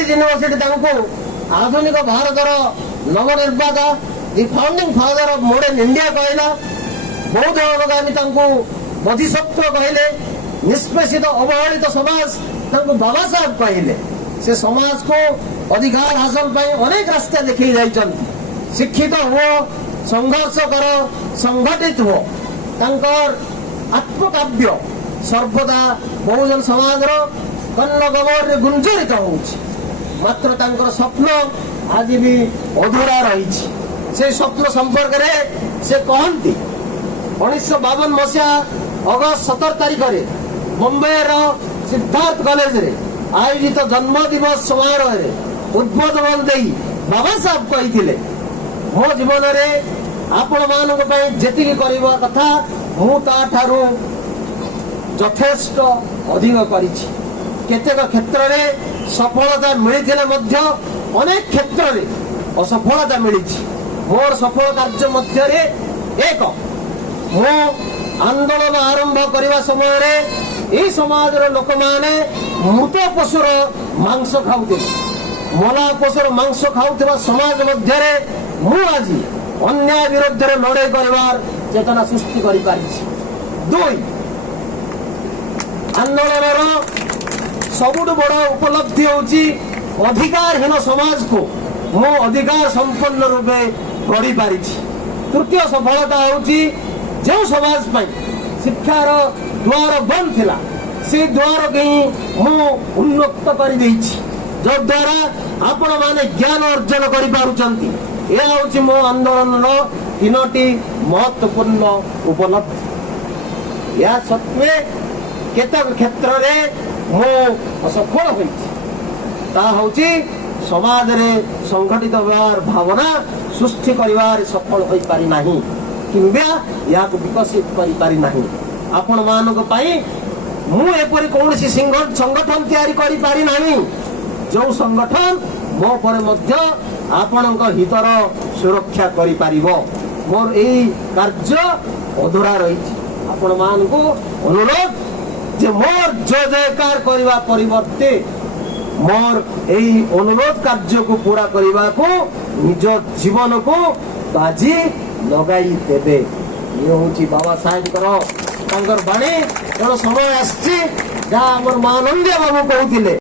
Cambridge university आधुनिक भारतर नवनिर्माता the founding father of modern India कहला। बौद्ध अवगामी बोधिसत्व कहले। निष्पेषित अवहेलित समाज बाबा साहब कहले। से समाज को अधिकार हासिल पर अनेक रास्ता देखी जाइछन। शिक्षित हो, संघर्ष कर, संगठित हो। तांकर आत्मकाव्य सर्वदा बहुजन समाज कर्ण गमर गुंजरित होउछि। मात्र तांकर स्वप्न आज भी अधूरा रही। से स्वप्न संपर्क में से कहती 1952 मसीहा अगस्त 17 तारीख में मुंबई सिद्धार्थ कॉलेज रे आयोजित जन्म दिवस समारोह उद्बोधन दे बाबा साहब कही मो जीवन में आपण मान जी करवा कथा मुझे यथेष्ट अधिक केतेक क्षेत्र में सफलता मिलते अनेक क्षेत्र में असफलता मिली। मोर सफल कार्य मध्य एक मो आंदोलन आरंभ करने समय समाज लोक माने मृत पशुर मांस खाऊ मला पशुर मांस खाऊ समाज मध्य आज अन्याय विरुद्ध लड़ाई कर चेतना सृष्टि कर। दुई आंदोलन सबुठ बड़ उपलब्धि होची अधिकारहीन समाज को मो अधिकार संपन्न रूपे गढ़ी पारी। तृतीय सफलता होची जो समाज पर शिक्षार द्वार बंद थिला से द्वार कहीं मु उन्मुक्त कर देइछि। जो द्वारा आपण माने ज्ञान अर्जन करि पारुचंती। यह होची मो आंदोलन रो तीनोटी महत्वपूर्ण उपलब्धि। या सत्वे केतक क्षेत्र रे मो असफल होइछि। ता होची समाज रे संगठित व्यवहार भावना सृष्टि करिवार सफल होई पारि नाही किंबा या को विकसित करि पारि नाही। आपण मानक पई मु एपरि कोनसी संगठन तैयारी करि पारि नाही जो संगठन मो पर मध्य आपणक हितर सुरक्षा करि पारिबो। मोर एई कार्य अधूरा रहिछि। आपण मानकु अनुरोध जे मोर जय जयकार करबा परिवर्ते मोर एई अनुरोध कार्य को पूरा करबा को निज जीवन को बाजी लगाई देबे। ये होची बाबा साहेब बाणी। समय आसछि जहाँ मोर महानंदिया बाबू कहते